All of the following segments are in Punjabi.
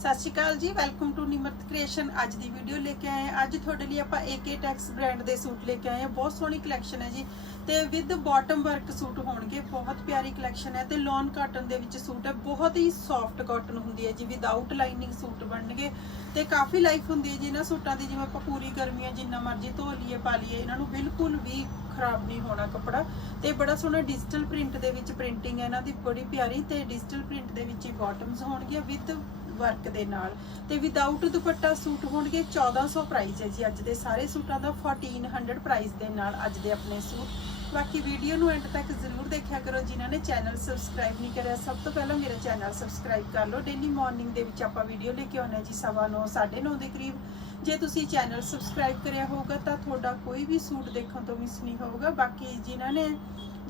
ਸਤਿ ਸ਼੍ਰੀ ਅਕਾਲ ਜੀ ਵੈਲਕਮ ਟੂ ਨਿਮਰਤ ਕ੍ਰੀਏਸ਼ਨ ਅੱਜ ਦੀ ਵੀਡੀਓ ਲੈ ਕੇ ਆਏ ਹਾਂ। ਅੱਜ ਤੁਹਾਡੇ ਲਈ ਆਪਾਂ ਏਕੇ ਟੈਕਸ ਬ੍ਰਾਂਡ ਦੇ ਸੂਟ ਲੈ ਕੇ ਆਏ ਹਾਂ। ਬਹੁਤ ਸੋਹਣੀ ਕਲੈਕਸ਼ਨ ਹੈ ਜੀ। ਤੇ ਵਿਦ ਬਾਟਮ ਵਰਕ ਸੂਟ ਹੋਣਗੇ। ਬਹੁਤ ਪਿਆਰੀ ਕਲੈਕਸ਼ਨ ਹੈ। ਤੇ ਲੌਨ ਕਾਟਨ ਦੇ ਵਿੱਚ ਸੂਟ ਹੈ। ਬਹੁਤ ਹੀ ਸੌਫਟ ਕਾਟਨ ਹੁੰਦੀ ਹੈ ਜੀ। ਵਿਦਆਊਟ ਲਾਈਨਿੰਗ ਸੂਟ ਬਣਨਗੇ। ਤੇ ਕਾਫੀ ਲਾਈਫ ਹੁੰਦੀ ਹੈ ਜੀ ਇਹਨਾਂ ਸੂਟਾਂ ਦੀ। ਜਿਵੇਂ ਆਪਾਂ ਪੂਰੀ ਗਰਮੀਆਂ ਜਿੰਨਾ ਮਰਜ਼ੀ ਧੋ ਲਈਏ, ਪਾ ਲਈਏ, ਇਹਨਾਂ ਨੂੰ ਬਿਲਕੁਲ ਵੀ ਖਰਾਬ ਨਹੀਂ ਹੋਣਾ ਕੱਪੜਾ। ਤੇ ਬੜਾ ਸੋਹਣਾ ਡਿਜੀਟਲ ਪ੍ਰਿੰਟ ਦੇ ਵਿੱਚ ਪ੍ਰਿੰਟਿੰਗ ਹੈ। ਇਹਨਾਂ ਦੀ ਬੜੀ ਪਿਆਰੀ ਤੇ ਡਿਜੀਟਲ ਪ੍ਰਿੰਟ ਦੇ ਵਿੱਚ ਹੀ ਬਾਟਮਸ ਹੋਣਗੀਆਂ। ਵਿਦ ਵਰਕ ਦੇ ਨਾਲ ਤੇ ਵਿਦਆਊਟ ਦੁਪੱਟਾ ਸੂਟ ਹੋਣਗੇ 1400 ਪ੍ਰਾਈਸ ਹੈ ਜੀ। ਅੱਜ ਦੇ ਸਾਰੇ ਸੂਟਾਂ ਦਾ 1400 ਪ੍ਰਾਈਸ ਦੇ ਨਾਲ ਅੱਜ ਦੇ ਆਪਣੇ ਸੂਟ। ਬਾਕੀ ਵੀਡੀਓ ਨੂੰ ਐਂਡ ਤੱਕ ਜ਼ਰੂਰ ਦੇਖਿਆ ਕਰੋ ਜਿਨ੍ਹਾਂ ਨੇ ਚੈਨਲ ਸਬਸਕ੍ਰਾਈਬ ਨਹੀਂ ਕਰਿਆ ਸਭ ਤੋਂ ਪਹਿਲਾਂ ਮੇਰਾ ਚੈਨਲ ਸਬਸਕ੍ਰਾਈਬ ਕਰ ਲਓ। ਡੇਲੀ ਮਾਰਨਿੰਗ ਦੇ ਵਿੱਚ ਆਪਾਂ ਵੀਡੀਓ ਲੈ ਕੇ ਆਉਂਦੇ ਹਾਂ ਜੀ ਸਵਾ ਨੌ, ਸਾਢੇ 9 ਦੇ ਕਰੀਬ। ਜੇ ਤੁਸੀਂ ਚੈਨਲ ਸਬਸਕ੍ਰਾਈਬ ਕਰਿਆ ਹੋਊਗਾ ਤਾਂ ਤੁਹਾਡਾ ਕੋਈ ਵੀ ਸੂਟ ਦੇਖਣ ਤੋਂ ਮਿਸ ਨਹੀਂ ਹੋਊਗਾ। ਬਾਕੀ ਜਿਨ੍ਹਾਂ ਨੇ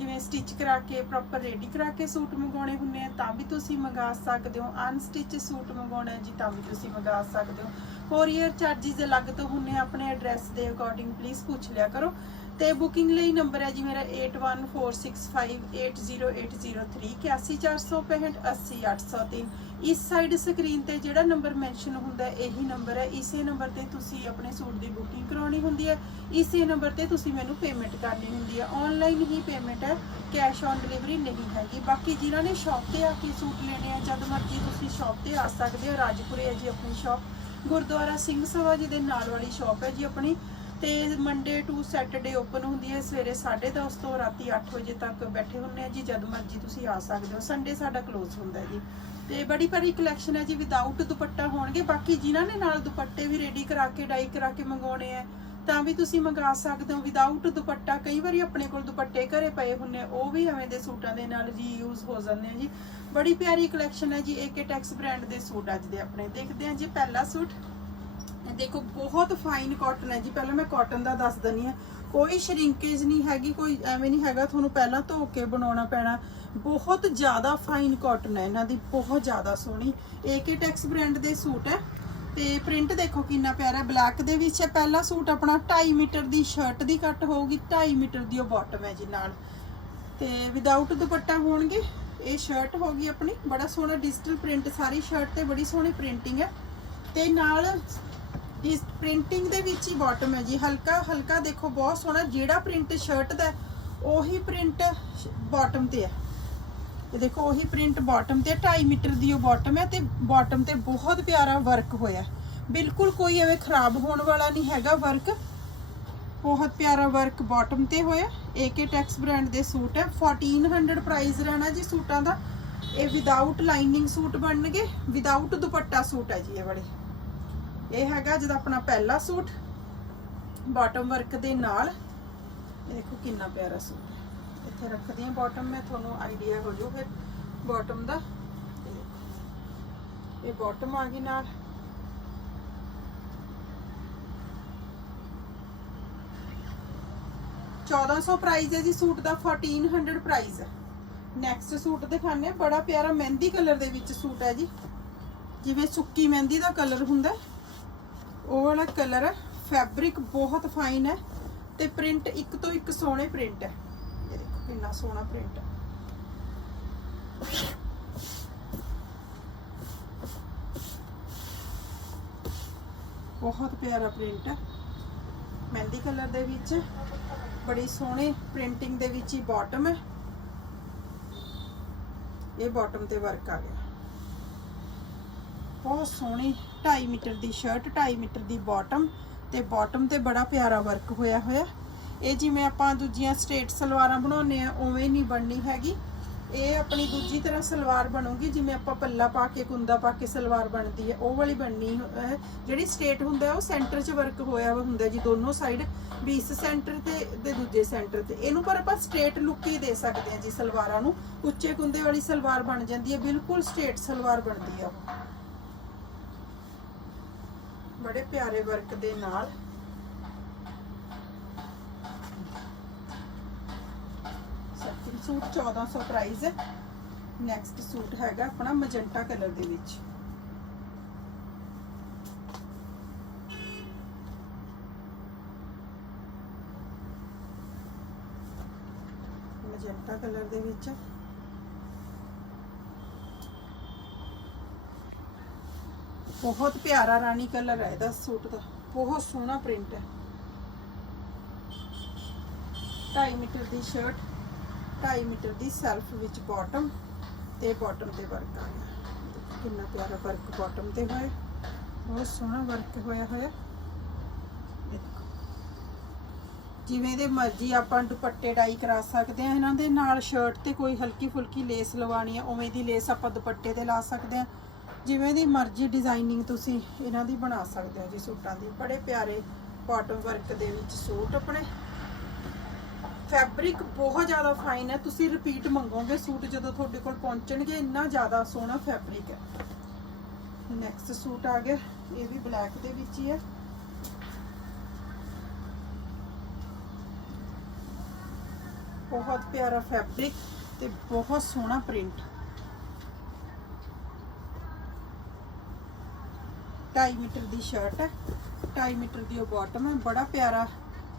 ਜਿਵੇਂ ਸਟਿਚ ਕਰਾ ਕੇ ਪ੍ਰੋਪਰ ਰੈਡੀ ਕਰਾ ਕੇ ਸੂਟ ਮੰਗਾਉਣੇ ਹੁੰਦੇ ਆ, ਤਾਂ ਵੀ ਤੁਸੀਂ ਮੰਗਾ ਸਕਦੇ ਹੋ। ਅਨਸਟਿਚ ਸੂਟ ਮੰਗਾਉਣਾ ਜੀ, ਤਾਂ ਵੀ ਤੁਸੀਂ ਮੰਗਾ ਸਕਦੇ ਹੋ। ਕੋਰੀਅਰ ਚਾਰजेस ਅਲੱਗ ਤੋਂ ਹੁੰਨੇ ਆਪਣੇ ਐਡਰੈਸ ਦੇ ਅਕੋਰਡਿੰਗ ਪਲੀਜ਼ ਪੁੱਛ ਲਿਆ ਕਰੋ। ਤੇ ਬੁਕਿੰਗ ਲਈ ਨੰਬਰ ਹੈ ਜੀ ਮੇਰਾ 8146580803 80465 ਇਸ ਸਾਈਡ ਸਕਰੀਨ ਤੇ ਜਿਹੜਾ ਨੰਬਰ ਮੈਂਸ਼ਨ ਹੁੰਦਾ ਹੈ, ਇਹੀ ਨੰਬਰ ਹੈ। ਇਸੇ ਨੰਬਰ ਤੇ ਤੁਸੀਂ ਆਪਣੇ ਸੂਟ ਦੀ ਬੁਕਿੰਗ ਕਰਾਉਣੀ ਹੁੰਦੀ ਹੈ। ਇਸੇ ਨੰਬਰ ਤੇ ਤੁਸੀਂ ਮੈਨੂੰ ਪੇਮੈਂਟ ਕਰਨੀ ਹੁੰਦੀ ਹੈ। ਆਨਲਾਈਨ ਹੀ ਪੇਮੈਂਟ ਹੈ ਕੈਸ਼ ਔਨ ਡਿਲੀਵਰੀ ਨਹੀਂ ਹੈਗੀ। ਬਾਕੀ ਜਿਨ੍ਹਾਂ ਨੇ ਸ਼ਾਪ ਤੇ ਆ ਕੇ ਸੂਟ ਲੈਣੇ ਆ, ਜਦ ਮਰਜ਼ੀ ਤੁਸੀਂ ਸ਼ਾਪ ਤੇ ਆ ਸਕਦੇ ਹੋ। ਰਾਜਪੁਰੇ ਹੈ ਜੀ ਆਪਣੀ ਸ਼ਾਪ ਗੁਰਦੁਆਰਾ ਸਿੰਘ ਸਭਾ ਜੀ ਦੇ ਨਾਲ ਵਾਲੀ ਸ਼ਾਪ ਹੈ ਜੀ ਆਪਣੀ। ਤੇ ਮੰਡੇ ਟੂ ਸੈਟਰਡੇ ਓਪਨ ਹੁੰਦੀ ਹੈ, ਸਵੇਰੇ 10:30 ਤੋਂ ਰਾਤੀ 8 ਵਜੇ ਤੱਕ ਬੈਠੇ ਹੁੰਨੇ ਆ ਜੀ, ਜਦ ਮਰਜ਼ੀ ਤੁਸੀਂ ਆ ਸਕਦੇ ਹੋ। ਸੰਡੇ ਸਾਡਾ ਕਲੋਜ਼ ਹੁੰਦਾ ਜੀ। ਤੇ ਬੜੀ ਭਾਰੀ ਕਲੈਕਸ਼ਨ ਹੈ ਜੀ ਵਿਦਆਊਟ ਦੁਪੱਟਾ ਹੋਣਗੇ। ਬਾਕੀ ਜਿਨ੍ਹਾਂ ਨੇ ਨਾਲ ਦੁਪੱਟੇ ਵੀ ਰੈਡੀ ਕਰਾ ਕੇ ਡਾਈ ਕਰਾ ਕੇ ਮੰਗਾਉਣੇ ਆ, ਤਾਂ ਵੀ ਤੁਸੀਂ ਮੰਗਾ ਸਕਦੇ ਹੋ। ਵਿਦਆਊਟ ਦੁਪੱਟਾ, ਕਈ ਵਾਰੀ ਆਪਣੇ ਕੋਲ ਦੁਪੱਟੇ ਘਰੇ ਪਏ ਹੁੰਨੇ ਉਹ ਵੀ ਐਵੇਂ ਦੇ ਸੂਟਾਂ ਦੇ ਨਾਲ ਜੀ ਯੂਜ਼ ਹੋ ਜਾਂਦੇ ਆ ਜੀ। ਬੜੀ ਪਿਆਰੀ ਕਲੈਕਸ਼ਨ ਹੈ ਜੀ AK ਟੈਕਸ ਬ੍ਰਾਂਡ ਦੇ ਸੂਟ ਅੱਜ ਦੇ ਆਪਣੇ। ਦੇਖਦੇ ਹਾਂ ਜੀ, ਪਹਿਲਾ ਸੂਟ। ਇਹ ਦੇਖੋ, ਬਹੁਤ ਫਾਈਨ ਕਾਟਨ ਹੈ ਜੀ। ਪਹਿਲਾਂ ਮੈਂ ਕਾਟਨ ਦਾ ਦੱਸ ਦਨੀ ਆ ਕੋਈ ਸ਼ਰਿੰਕੇਜ ਨਹੀਂ ਹੈਗੀ, ਕੋਈ ਐਵੇਂ ਨਹੀਂ ਹੈਗਾ। ਤੁਹਾਨੂੰ ਪਹਿਲਾਂ ਧੋ ਕੇ ਬਣਾਉਣਾ ਪੈਣਾ। ਬਹੁਤ ਜ਼ਿਆਦਾ ਫਾਈਨ ਕਾਟਨ ਹੈ ਇਹਨਾਂ ਦੀ, ਬਹੁਤ ਜ਼ਿਆਦਾ ਸੋਹਣੀ। AK ਟੈਕਸ ਬ੍ਰਾਂਡ ਦੇ ਸੂਟ ਹੈ। ਤੇ ਪ੍ਰਿੰਟ ਦੇਖੋ ਕਿੰਨਾ ਪਿਆਰਾ ਬਲੈਕ ਦੇ ਵਿੱਚ ਹੈ। ਪਹਿਲਾ ਸੂਟ ਆਪਣਾ 2.5 ਮੀਟਰ ਦੀ ਸ਼ਰਟ ਦੀ ਕੱਟ ਹੋਊਗੀ। 2.5 ਮੀਟਰ ਦੀ ਉਹ ਬਾਟਮ ਹੈ ਜੀ ਨਾਲ। ਤੇ ਵਿਦਆਊਟ ਦੁਪੱਟਾ ਹੋਣਗੇ। ਇਹ ਸ਼ਰਟ ਹੋ ਗਈ ਆਪਣੀ। ਬੜਾ ਸੋਹਣਾ ਡਿਜੀਟਲ ਪ੍ਰਿੰਟ ਸਾਰੀ ਸ਼ਰਟ ਤੇ ਬੜੀ ਸੋਹਣੀ ਪ੍ਰਿੰਟਿੰਗ ਹੈ। ਤੇ ਨਾਲ ਇਸ ਪ੍ਰਿੰਟਿੰਗ ਦੇ ਵਿੱਚ ਹੀ ਬਾਟਮ ਹੈ ਜੀ। ਹਲਕਾ ਹਲਕਾ ਦੇਖੋ, ਬਹੁਤ ਸੋਹਣਾ। ਜਿਹੜਾ ਪ੍ਰਿੰਟ ਸ਼ਰਟ ਦਾ ਉਹੀ ਪ੍ਰਿੰਟ ਬਾਟਮ ਤੇ ਹੈ। ਇਹ ਦੇਖੋ, ਉਹੀ ਪ੍ਰਿੰਟ ਬਾਟਮ ਤੇ 2.5 ਮੀਟਰ ਦੀ ਉਹ ਬਾਟਮ ਹੈ ਤੇ ਬਾਟਮ ਤੇ ਬਹੁਤ ਪਿਆਰਾ ਵਰਕ ਹੋਇਆ ਬਿਲਕੁਲ ਕੋਈ ਐਵੇਂ ਖਰਾਬ ਹੋਣ ਵਾਲਾ ਨਹੀਂ ਹੈਗਾ ਵਰਕ ਬਹੁਤ ਪਿਆਰਾ ਵਰਕ ਬਾਟਮ ਤੇ ਹੋਇਆ AK ਟੈਕਸ ਬ੍ਰਾਂਡ ਦੇ ਸੂਟ ਹੈ। 1400 ਪ੍ਰਾਈਸ ਰਹਿਣਾ ਜੀ ਸੂਟਾਂ ਦਾ। ਇਹ ਵਿਦਆਊਟ ਲਾਈਨਿੰਗ ਸੂਟ ਬਣਨਗੇ। ਵਿਦਆਊਟ ਦੁਪੱਟਾ ਸੂਟ ਹੈ ਜੀ ਇਹ ਵਾਲੇ। ਇਹ ਹੈਗਾ ਜਿਹਦਾ ਆਪਣਾ ਪਹਿਲਾ ਸੂਟ ਬਾਟਮ ਵਰਕ ਦੇ ਨਾਲ, ਇਹ ਦੇਖੋ ਕਿੰਨਾ ਪਿਆਰਾ ਸੂਟ ਹੈ। ਇੱਥੇ ਰੱਖਦੀ ਹਾਂ ਬਾਟਮ ਮੈਂ ਤੁਹਾਨੂੰ ਆਈਡੀਆ ਹੋ ਜਾਊ ਫਿਰ ਬਾਟਮ ਦਾ। ਇਹ ਬਾਟਮ ਆ ਗਈ ਨਾਲ। ਚੌਦਾਂ ਸੌ ਪ੍ਰਾਈਸ ਹੈ ਜੀ ਸੂਟ ਦਾ 1400 ਪ੍ਰਾਈਸ ਹੈ। ਨੈਕਸਟ ਸੂਟ ਦਿਖਾਣੇ ਬੜਾ ਪਿਆਰਾ ਮਹਿੰਦੀ ਕਲਰ ਦੇ ਵਿੱਚ ਸੂਟ ਹੈ ਜੀ। ਜਿਵੇਂ ਸੁੱਕੀ ਮਹਿੰਦੀ ਦਾ ਕਲਰ ਹੁੰਦਾ ਉਹ ਵਾਲਾ ਕਲਰ ਹੈ ਫੈਬਰਿਕ ਬਹੁਤ ਫਾਈਨ ਹੈ ਤੇ ਪ੍ਰਿੰਟ ਇੱਕ ਤੋਂ ਇੱਕ ਸੋਹਣੇ ਪ੍ਰਿੰਟ ਹੈ। ਇਹ ਦੇਖੋ ਕਿੰਨਾ ਸੋਹਣਾ ਪ੍ਰਿੰਟ ਹੈ। ਬਹੁਤ ਪਿਆਰਾ ਪ੍ਰਿੰਟ ਹੈ। ਮਹਿੰਦੀ ਕਲਰ ਦੇ ਵਿੱਚ ਬੜੀ ਸੋਹਣੇ ਪ੍ਰਿੰਟਿੰਗ ਦੇ ਵਿੱਚ ਹੀ ਬਾਟਮ ਹੈ। ਇਹ ਬਾਟਮ ਤੇ ਵਰਕ ਆ ਗਿਆ। ਬਹੁਤ ਸੋਹਣੀ 2.5 ਮੀਟਰ ਦੀ ਸ਼ਰਟ 2.5 ਮੀਟਰ ਦੀ ਬਾਟਮ ਤੇ ਬਾਟਮ ਤੇ ਬੜਾ ਪਿਆਰਾ ਵਰਕ ਹੋਇਆ ਹੋਇਆ। ਇਹ ਜਿਵੇਂ ਆਪਾਂ ਦੂਜੀਆਂ ਸਟੇਟ ਸਲਵਾਰਾਂ ਬਣਾਉਂਦੇ ਆ ਉਵੇਂ ਨਹੀਂ ਬਣਨੀ ਹੈਗੀ। ਇਹ ਆਪਣੀ ਦੂਜੀ ਤਰ੍ਹਾਂ ਸਲਵਾਰ ਬਣੂਗੀ, ਜਿਵੇਂ ਆਪਾਂ ਪੱਲਾ ਪਾ ਕੇ, ਕੁੰਦਾ ਪਾ ਕੇ ਸਲਵਾਰ ਬਣਦੀ ਹੈ, ਉਹ ਵਾਲੀ ਬਣਨੀ ਹੈ। ਜਿਹੜੀ ਸਟੇਟ ਹੁੰਦਾ ਉਹ ਸੈਂਟਰ 'ਚ ਵਰਕ ਹੋਇਆ ਹੁੰਦਾ ਜੀ ਦੋਨੋਂ ਸਾਈਡ ਵੀ ਇਸ ਸੈਂਟਰ ਤੇ ਤੇ ਦੂਜੇ ਸੈਂਟਰ ਤੇ। ਇਹਨੂੰ ਪਰ ਆਪਾਂ ਸਟ੍ਰੇਟ ਲੁੱਕ ਹੀ ਦੇ ਸਕਦੇ ਹਾਂ ਜੀ ਸਲਵਾਰਾਂ ਨੂੰ। ਉੱਚੇ ਕੁੰਦੇ ਵਾਲੀ ਸਲਵਾਰ ਬਣ ਜਾਂਦੀ ਹੈ, ਬਿਲਕੁਲ ਸਟੇਟ ਸਲਵਾਰ ਬਣਦੀ ਹੈ ਉਹ। ਬੜੇ ਪਿਆਰੇ ਵਰਕ ਦੇ ਨਾਲ। ਸੈਕਿੰਡ ਸੂਟ 1400 ਪ੍ਰਾਈਸ ਹੈ ਨੈਕਸਟ ਸੂਟ ਹੈਗਾ ਆਪਣਾ ਮਜੰਟਾ ਕਲਰ ਦੇ ਵਿੱਚ। ਮਜੰਟਾ ਕਲਰ ਦੇ ਵਿੱਚ ਬਹੁਤ ਪਿਆਰਾ ਰਾਣੀ ਕਲਰ ਹੈ ਇਹਦਾ ਸੂਟ ਦਾ। ਬਹੁਤ ਸੋਹਣਾ ਪ੍ਰਿੰਟ ਹੈ। 2.5 ਮੀਟਰ ਦੀ ਸ਼ਰਟ 2.5 ਮੀਟਰ ਦੀ ਸੈਲਫ ਵਿੱਚ ਬਾਟਮ ਤੇ ਬਾਟਮ ਤੇ ਵਰਕ ਆ ਗਿਆ। ਕਿੰਨਾ ਪਿਆਰਾ ਵਰਕ ਬਾਟਮ ਤੇ ਹੋਇਆ। ਬਹੁਤ ਸੋਹਣਾ ਵਰਕ ਹੋਇਆ ਹੋਇਆ। ਜਿਵੇਂ ਦੇ ਮਰਜ਼ੀ ਆਪਾਂ ਦੁਪੱਟੇ ਡਾਈ ਕਰਾ ਸਕਦੇ ਆ ਇਹਨਾਂ ਦੇ ਨਾਲ ਸ਼ਰਟ ਤੇ ਕੋਈ ਹਲਕੀ ਫੁਲਕੀ ਲੇਸ ਲਵਾਣੀ ਹੈ, ਉਵੇਂ ਦੀ ਲੇਸ ਆਪਾਂ ਦੁਪੱਟੇ ਤੇ ਲਾ ਸਕਦੇ ਆ ਜਿਵੇਂ ਦੀ ਮਰਜ਼ੀ ਡਿਜ਼ਾਈਨਿੰਗ ਤੁਸੀਂ ਇਹਨਾਂ ਦੀ ਬਣਾ ਸਕਦੇ ਹੋ ਜੀ ਸੂਟਾਂ ਦੀ। ਬੜੇ ਪਿਆਰੇ ਕਾਟਨ ਵਰਕ ਦੇ ਵਿੱਚ ਸੂਟ ਆਪਣੇ। ਫੈਬਰਿਕ ਬਹੁਤ ਜ਼ਿਆਦਾ ਫਾਈਨ ਹੈ। ਤੁਸੀਂ ਰਿਪੀਟ ਮੰਗੋਗੇ ਸੂਟ ਜਦੋਂ ਤੁਹਾਡੇ ਕੋਲ ਪਹੁੰਚਣਗੇ, ਇੰਨਾ ਜ਼ਿਆਦਾ ਸੋਹਣਾ ਫੈਬਰਿਕ ਹੈ। ਨੈਕਸਟ ਸੂਟ ਆ ਗਿਆ, ਇਹ ਵੀ ਬਲੈਕ ਦੇ ਵਿੱਚ ਹੀ ਹੈ। ਬਹੁਤ ਪਿਆਰਾ ਫੈਬਰਿਕ ਤੇ ਬਹੁਤ ਸੋਹਣਾ ਪ੍ਰਿੰਟ 2.5 ਮੀਟਰ ਦੀ ਸ਼ਰਟ ਹੈ 2.5 ਮੀਟਰ ਦੀ ਉਹ ਬਾਟਮ ਹੈ, ਬੜਾ ਪਿਆਰਾ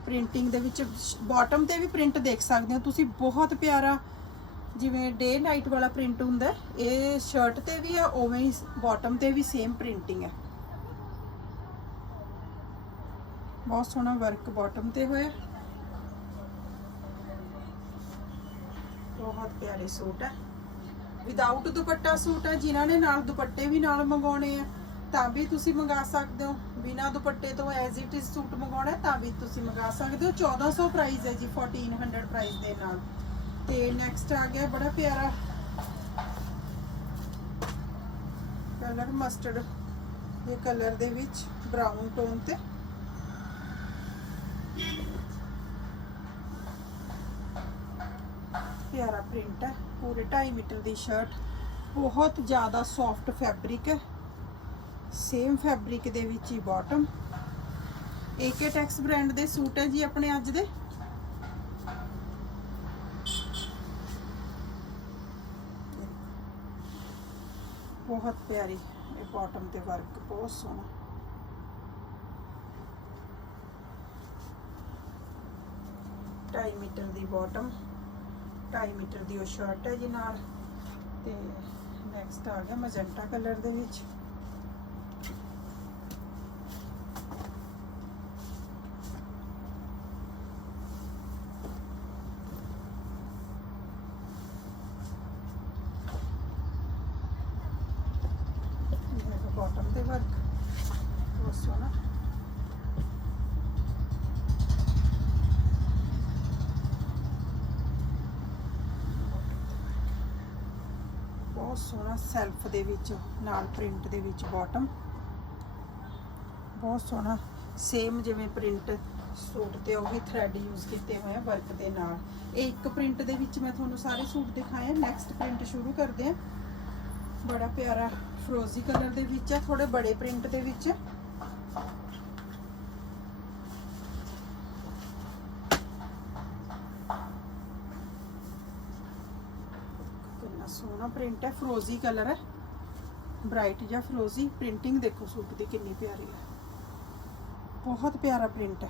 ਪ੍ਰਿੰਟਿੰਗ ਦੇ ਵਿੱਚ ਬਾਟਮ ਤੇ ਵੀ ਪ੍ਰਿੰਟ ਦੇਖ ਸਕਦੇ ਹੋ ਤੁਸੀਂ, ਬਹੁਤ ਪਿਆਰਾ ਜਿਵੇਂ ਡੇ ਨਾਈਟ ਵਾਲਾ ਪ੍ਰਿੰਟ ਹੁੰਦਾ ਇਹ ਸ਼ਰਟ ਤੇ ਵੀ ਹੈ, ਉਵੇਂ ਹੀ ਬਾਟਮ ਤੇ ਵੀ ਸੇਮ ਪ੍ਰਿੰਟਿੰਗ ਹੈ। ਬਹੁਤ ਸੋਹਣਾ ਵਰਕ ਬਾਟਮ ਤੇ ਹੋਇਆ ਬਹੁਤ ਪਿਆਰੇ ਸੂਟ ਹੈ। ਵਿਦਆਊਟ ਦੁਪੱਟਾ ਸੂਟ ਹੈ, ਜਿਨ੍ਹਾਂ ਨੇ ਨਾਲ ਦੁਪੱਟੇ ਵੀ ਨਾਲ ਮੰਗਾਉਣੇ ਆ ਤਾਂ ਵੀ ਤੁਸੀਂ ਮੰਗਾ ਸਕਦੇ ਹੋ। ਬਿਨਾ ਦੁਪੱਟੇ ਤੋਂ ਐਜ਼ ਇਟ ਇਜ਼ ਸੂਟ ਮੰਗਾਉਣਾ ਤਾਂ ਵੀ ਤੁਸੀਂ ਮੰਗਾ ਸਕਦੇ ਹੋ। 1400 ਪ੍ਰਾਈਸ ਹੈ ਜੀ 1400 ਪ੍ਰਾਈਸ ਦੇ ਨਾਲ। ਤੇ ਨੈਕਸਟ ਆ ਗਿਆ ਬੜਾ ਪਿਆਰਾ ਕਲਰ ਮਸਟਰਡ ਇਹ ਕਲਰ ਦੇ ਵਿੱਚ ਬ੍ਰਾਊਨ ਟੋਨ ਤੇ। ਪਿਆਰਾ ਪ੍ਰਿੰਟ ਹੈ। ਪੂਰੇ 2.5 ਮੀਟਰ ਦੀ ਸ਼ਰਟ ਬਹੁਤ ਜ਼ਿਆਦਾ ਸੌਫਟ ਫੈਬਰਿਕ ਹੈ। ਸੇਮ ਫੈਬਰਿਕ ਦੇ ਵਿੱਚ ਹੀ ਬਾਟਮ ਏਕੇ ਟੈਕਸ ਬ੍ਰਾਂਡ ਦੇ ਸੂਟ ਹੈ ਜੀ ਆਪਣੇ ਅੱਜ ਦੇ। ਬਹੁਤ ਪਿਆਰੀ ਇਹ ਬਾਟਮ ਤੇ ਵਰਕ ਬਹੁਤ ਸੋਹਣਾ। ਢਾਈ ਮੀਟਰ ਦੀ ਬਾਟਮ ਢਾਈ ਮੀਟਰ ਦੀ ਉਹ ਸ਼ਰਟ ਹੈ ਜੀ ਨਾਲ। ਤੇ ਨੈਕਸਟ ਆ ਗਿਆ ਮੈਜੈਂਟਾ ਕਲਰ ਦੇ ਵਿੱਚ ਇਹ ਹੈਗਾ ਬਾਟਮ ਤੇ ਵਰਕ ਬਹੁਤ ਸੋਹਣਾ ਬਹੁਤ ਸੋਹਣਾ ਸੈਲਫ ਦੇ ਵਿੱਚ, ਨਾਲ ਪ੍ਰਿੰਟ ਦੇ ਵਿੱਚ ਬਾਟਮ ਬਹੁਤ ਸੋਹਣਾ ਸੇਮ ਜਿਵੇਂ ਪ੍ਰਿੰਟ ਸੂਟ ਤੇ ਉਹ ਵੀ ਥ੍ਰੈਡ ਯੂਜ਼ ਕੀਤੇ ਹੋਏ ਆ ਵਰਕ ਦੇ ਨਾਲ। ਇਹ ਇੱਕ ਪ੍ਰਿੰਟ ਦੇ ਵਿੱਚ ਮੈਂ ਤੁਹਾਨੂੰ ਸਾਰੇ ਸੂਟ ਦਿਖਾਏ ਨੈਕਸਟ ਪ੍ਰਿੰਟ ਸ਼ੁਰੂ ਕਰਦੇ ਆ। ਬੜਾ ਪਿਆਰਾ ਫਰੋਜ਼ੀ ਕਲਰ ਦੇ ਵਿੱਚ ਹੈ ਥੋੜੇ ਬੜੇ ਪ੍ਰਿੰਟ ਦੇ ਵਿੱਚ ਹੈ। ਕਿੰਨਾ ਸੋਹਣਾ ਪ੍ਰਿੰਟ ਹੈ ਫਰੋਜ਼ੀ ਕਲਰ ਹੈ। ਬ੍ਰਾਈਟ ਜਾਂ ਫਰੋਜ਼ੀ ਪ੍ਰਿੰਟਿੰਗ ਦੇਖੋ ਸੂਟ ਦੀ ਕਿੰਨੀ ਪਿਆਰੀ ਹੈ। ਬਹੁਤ ਪਿਆਰਾ ਪ੍ਰਿੰਟ ਹੈ।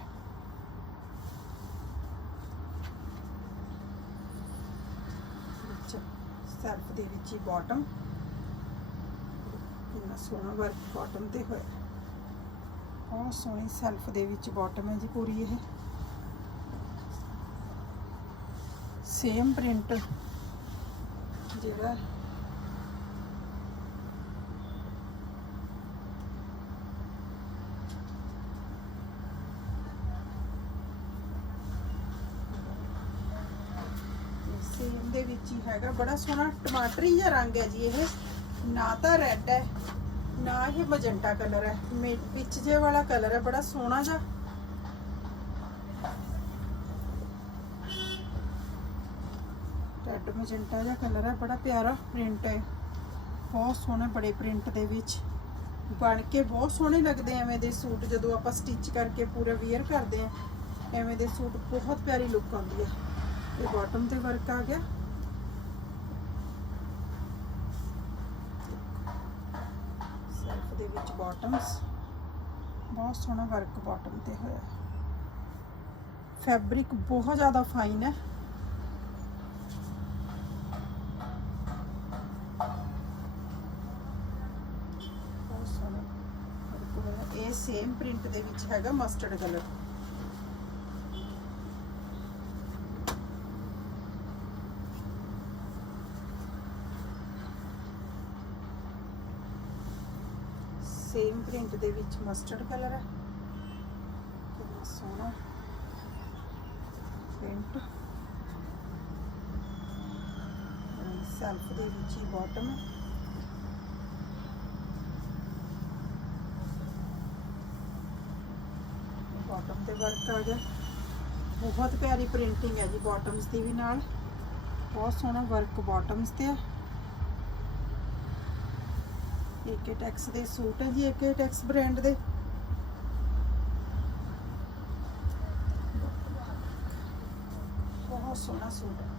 ਸੈਲਫ ਦੇ ਵਿੱਚ ਹੀ ਬਾਟਮ ਕਿੰਨਾ ਸੋਹਣਾ ਵਰਕ ਬਾਟਮ ਤੇ ਹੋਇਆ ਬਹੁਤ ਸੋਹਣੀ ਸੈਲਫ ਦੇ ਵਿੱਚ ਬਾਟਮ ਹੈ ਜੀ ਪੂਰੀ ਇਹ। ਸੇਮ ਪ੍ਰਿੰਟ ਜਿਹੜਾ ਸੇਮ ਦੇ ਵਿੱਚ ਹੀ ਹੈਗਾ। ਬੜਾ ਸੋਹਣਾ ਟਮਾਟਰੀ ਜਿਹਾ ਰੰਗ ਹੈ ਜੀ ਇਹ। ਨਾ ਤਾਂ ਰੈੱਡ ਹੈ, ਨਾ ਇਹ ਮਜੰਟਾ ਕਲਰ ਹੈ। ਵਿੱਚ ਜੇ ਵਾਲਾ ਕਲਰ ਹੈ, ਬੜਾ ਸੋਹਣਾ ਜਿਹਾ। ਰੈੱਡ ਮਜੰਟਾ ਜਿਹਾ ਕਲਰ ਹੈ, ਬੜਾ ਪਿਆਰਾ ਪ੍ਰਿੰਟ ਹੈ। ਬਹੁਤ ਸੋਹਣੇ ਬੜੇ ਪ੍ਰਿੰਟ ਦੇ ਵਿੱਚ। ਬਣ ਕੇ ਬਹੁਤ ਸੋਹਣੇ ਲੱਗਦੇ ਐਵੇਂ ਦੇ ਸੂਟ, ਜਦੋਂ ਆਪਾਂ ਸਟਿਚ ਕਰਕੇ ਪੂਰਾ ਵੇਅਰ ਕਰਦੇ ਆ। ਐਵੇਂ ਦੇ ਸੂਟ ਬਹੁਤ ਪਿਆਰੀ ਲੁੱਕ ਆਉਂਦੀ ਹੈ। ਤੇ ਬਾਟਮ ਤੇ ਵਰਕ ਆ ਗਿਆ। ਸੈਲਫ ਦੇ ਵਿੱਚ ਬਾਟਮਸ ਬਹੁਤ ਸੋਹਣਾ ਵਰਕ ਬਾਟਮ ਤੇ ਹੋਇਆ। ਫੈਬਰਿਕ ਬਹੁਤ ਜ਼ਿਆਦਾ ਫਾਈਨ ਹੈ। ਬਹੁਤ ਸੋਹਣਾ ਇਹ ਸੇਮ ਪ੍ਰਿੰਟ ਦੇ ਵਿੱਚ ਹੈਗਾ ਮਸਟਰਡ ਕਲਰ ਸੇਮ ਦੇ ਵਿੱਚ ਮਸਟਰਡ ਕਲਰ ਹੈ। ਕਿੰਨਾ ਸੋਹਣਾ। ਪ੍ਰਿੰਟ ਸੈਲਫ ਦੇ ਵਿੱਚ ਹੀ ਬਾਟਮ ਹੈ। ਬਾਟਮ ਤੇ ਵਰਕ ਆ ਗਿਆ। ਬਹੁਤ ਪਿਆਰੀ ਪ੍ਰਿੰਟਿੰਗ ਹੈ ਜੀ ਬਾਟਮਸ ਦੀ ਵੀ ਨਾਲ। ਬਹੁਤ ਸੋਹਣਾ ਵਰਕ ਬਾਟਮਸ ਤੇ ਹੈ। ਏਕੇ ਟੈਕਸ ਦੇ ਸੂਟ ਹੈ ਜੀ ਏਕੇ ਟੈਕਸ ਬ੍ਰਾਂਡ ਦੇ। ਬਹੁਤ ਸੋਹਣਾ ਸੂਟ ਹੈ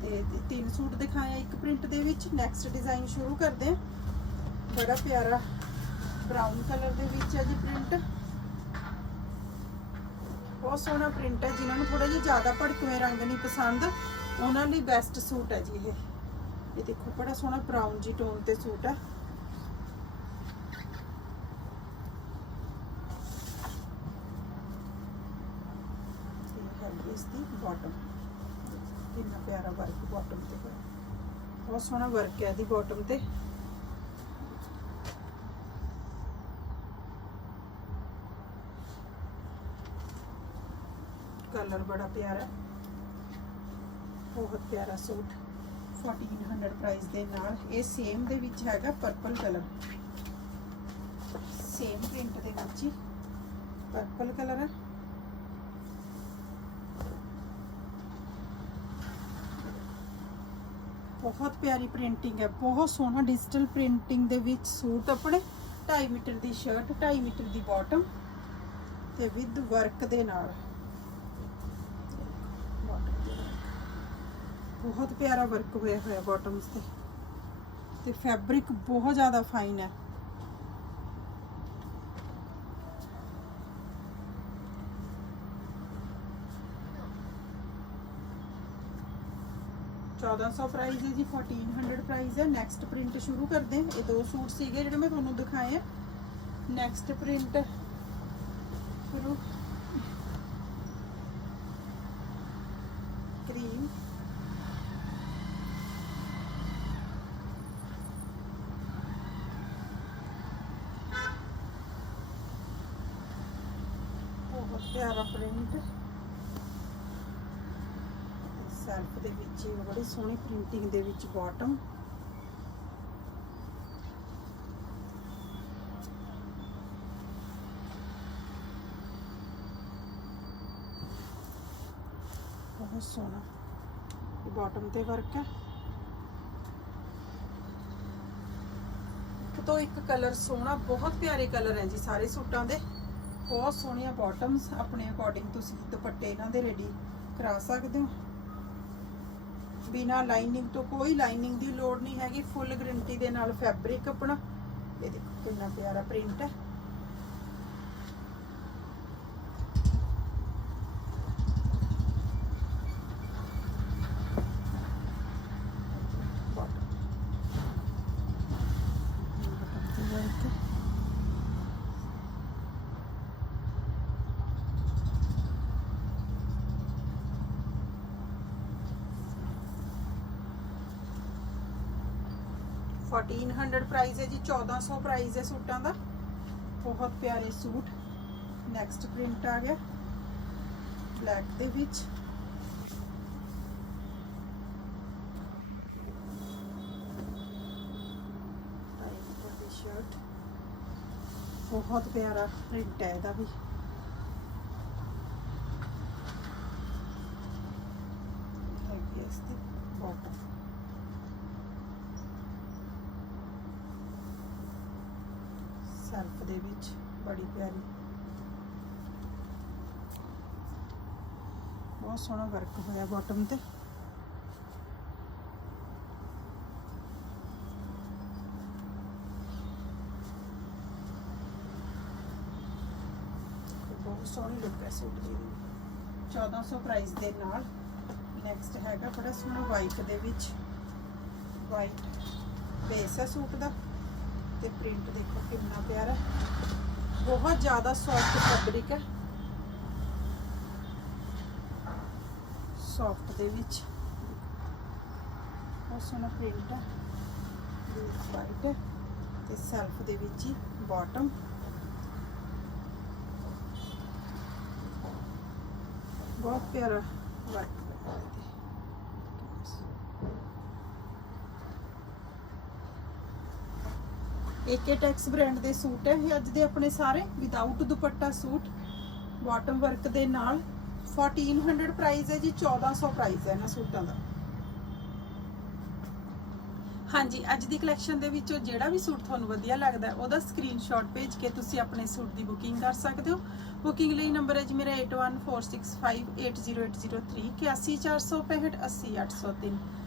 ਤੇ ਤਿੰਨ ਸੂਟ ਦਿਖਾਇਆ ਇੱਕ ਪ੍ਰਿੰਟ ਦੇ ਵਿੱਚ ਨੈਕਸਟ ਡਿਜ਼ਾਈਨ ਸ਼ੁਰੂ ਕਰਦੇ ਹਾਂ ਬੜਾ ਪਿਆਰਾ ਬ੍ਰਾਊਨ ਕਲਰ ਦੇ ਵਿੱਚ ਹੈ ਜੀ ਪ੍ਰਿੰਟ ਬਹੁਤ ਸੋਹਣਾ ਪ੍ਰਿੰਟ ਹੈ ਜਿਨ੍ਹਾਂ ਨੂੰ ਥੋੜਾ ਜਿਹਾ ਜ਼ਿਆਦਾ ਭੜਕਵੇਂ ਰੰਗ ਨਹੀਂ ਪਸੰਦ, ਉਹਨਾਂ ਲਈ ਬੈਸਟ ਸੂਟ ਹੈ ਜੀ ਇਹ। ਇਹ ਦੇਖੋ, ਬੜਾ ਸੋਹਣਾ ਬ੍ਰਾਊਨ ਜੀ ਟੋਨ ਤੇ ਸੂਟ ਹੈ ਇਹ ਹੈ ਇਸ ਦੀ ਬਾਟਮ ਕਿੰਨਾ ਪਿਆਰਾ ਵਰਕ ਬਾਟਮ ਤੇ। ਹੋਇਆ ਬਹੁਤ ਸੋਹਣਾ ਵਰਕ ਹੈ ਇਹਦੀ ਬਾਟਮ ਤੇ। ਕਲਰ ਬੜਾ ਪਿਆਰਾ ਹੈ। ਬਹੁਤ ਪਿਆਰਾ ਸੂਟ। 1400 ਪ੍ਰਾਈਸ ਦੇ ਨਾਲ। ਇਹ ਸੇਮ ਦੇ ਵਿੱਚ ਹੈਗਾ ਪਰਪਲ ਕਲਰ ਸੇਮ ਪ੍ਰਿੰਟ ਦੇ ਵਿੱਚ ਹੀ ਪਰਪਲ ਕਲਰ ਹੈ। ਬਹੁਤ ਪਿਆਰੀ ਪ੍ਰਿੰਟਿੰਗ ਹੈ, ਬਹੁਤ ਸੋਹਣਾ ਡਿਜੀਟਲ ਪ੍ਰਿੰਟਿੰਗ ਦੇ ਵਿੱਚ ਸੂਟ ਆਪਣੇ 2.5 ਮੀਟਰ ਦੀ ਸ਼ਰਟ 2.5 ਮੀਟਰ ਦੀ ਬਾਟਮ ਤੇ ਵਿਦ ਵਰਕ ਦੇ ਨਾਲ। ਬਹੁਤ ਪਿਆਰਾ ਵਰਕ ਹੋਇਆ ਹੋਇਆ ਬਾਟਮਸ ਤੇ। ਤੇ ਫੈਬਰਿਕ ਬਹੁਤ ਜ਼ਿਆਦਾ ਫਾਈਨ ਹੈ। ਚੌਦਾਂ ਸੌ ਪ੍ਰਾਈਸ ਹੈ ਜੀ 1400 ਪ੍ਰਾਈਸ ਹੈ। ਨੈਕਸਟ ਪ੍ਰਿੰਟ ਸ਼ੁਰੂ ਕਰਦੇ ਹਾਂ। ਇਹ ਦੋ ਸੂਟ ਸੀਗੇ ਜਿਹੜੇ ਮੈਂ ਤੁਹਾਨੂੰ ਦਿਖਾਏ ਆ। ਨੈਕਸਟ ਪ੍ਰਿੰਟ ਸ਼ੁਰੂ ਕਰੀਮ ਬਹੁਤ ਪਿਆਰਾ ਪ੍ਰਿੰਟ ਸੈਲਫ ਬੜੀ ਸੋਹਣੀ ਪ੍ਰਿੰਟਿੰਗ ਦੇ ਵਿੱਚ ਬਾਟਮ ਬਹੁਤ ਸੋਹਣਾ। ਇਹ ਬਾਟਮ ਤੇ ਵਰਕ ਹੈ। ਇੱਕ ਤੋਂ ਇੱਕ ਕਲਰ ਸੋਹਣਾ, ਬਹੁਤ ਪਿਆਰੇ ਕਲਰ ਹੈ ਜੀ ਸਾਰੇ ਸੂਟਾਂ ਦੇ। ਬਹੁਤ ਸੋਹਣੀਆਂ ਬਾਟਮਸ ਆਪਣੇ ਅਕੋਰਡਿੰਗ ਤੁਸੀਂ ਦੁਪੱਟੇ ਇਹਨਾਂ ਦੇ ਰੈਡੀ ਕਰਾ ਸਕਦੇ ਹੋ। ਬਿਨਾ ਲਾਈਨਿੰਗ ਤੋਂ ਕੋਈ ਲਾਈਨਿੰਗ ਦੀ ਲੋੜ ਨਹੀਂ ਹੈਗੀ, ਫੁੱਲ ਗਰੰਟੀ ਦੇ ਨਾਲ ਫੈਬਰਿਕ ਆਪਣਾ। ਇਹ ਦੇਖੋ ਕਿੰਨਾ ਪਿਆਰਾ ਪ੍ਰਿੰਟ ਹੈ। 1400 ਪ੍ਰਾਈਸ ਹੈ ਜੀ 1400 ਪ੍ਰਾਈਸ ਹੈ ਸੂਟਾਂ ਦਾ। ਬਹੁਤ ਪਿਆਰੇ ਸੂਟ। ਨੈਕਸਟ ਪ੍ਰਿੰਟ ਆ ਗਿਆ। ਬਲੈਕ ਦੇ ਵਿੱਚ। ਸ਼ਰਟ ਬਹੁਤ ਪਿਆਰਾ ਪ੍ਰਿੰਟ ਹੈ ਇਹਦਾ ਵੀ। ਬੜੀ ਪਿਆਰੀ। ਬਹੁਤ ਸੋਹਣਾ ਵਰਕ ਹੋਇਆ ਬਾਟਮ ਤੇ। ਬਹੁਤ ਸੋਹਣੀ ਲੁੱਕ ਹੈ ਸੂਟ ਦੀ। ਵੀ। 1400 ਪ੍ਰਾਈਸ ਦੇ ਨਾਲ ਨੈਕਸਟ ਹੈਗਾ ਬੜਾ ਸੋਹਣਾ ਵਾਈਟ ਦੇ ਵਿੱਚ। ਵਾਈਟ ਬੇਸ ਹੈ ਸੂਟ ਦਾ। ਤੇ ਪ੍ਰਿੰਟ ਦੇਖੋ ਕਿੰਨਾ ਪਿਆਰਾ। ਬਹੁਤ ਜ਼ਿਆਦਾ ਸੌਫਟ ਫੈਬਰਿਕ ਹੈ। ਸੌਫਟ ਦੇ ਵਿੱਚ। ਬਹੁਤ ਸੋਹਣਾ ਪ੍ਰਿੰਟ ਹੈ। ਵਾਈਟ ਹੈ। ਤੇ ਸੈਲਫ ਦੇ ਵਿੱਚ ਹੀ ਬਾਟਮ ਬਹੁਤ ਪਿਆਰਾ ਵਰਕ ਏਕੇ ਟੈਕਸ ਬ੍ਰਾਂਡ ਦੇ ਸੂਟ ਹੈ ਇਹ ਅੱਜ ਦੇ ਆਪਣੇ ਸਾਰੇ without dupatta suit bottom work ਦੇ ਨਾਲ 1400 ਪ੍ਰਾਈਸ ਹੈ ਜੀ 1400 ਪ੍ਰਾਈਸ ਹੈ ਇਹਨਾਂ ਸੂਟਾਂ ਦਾ। ਹਾਂਜੀ, ਅੱਜ ਦੀ ਕਲੈਕਸ਼ਨ ਦੇ ਵਿੱਚੋਂ ਜਿਹੜਾ ਵੀ ਸੂਟ ਤੁਹਾਨੂੰ ਵਧੀਆ ਲੱਗਦਾ ਉਹਦਾ ਸਕਰੀਨਸ਼ਾਟ ਭੇਜ ਕੇ ਤੁਸੀਂ ਆਪਣੇ ਸੂਟ ਦੀ ਬੁਕਿੰਗ ਕਰ ਸਕਦੇ ਹੋ। ਬੁਕਿੰਗ ਲਈ ਨੰਬਰ ਹੈ ਜੀ ਮੇਰਾ 8146580803 81465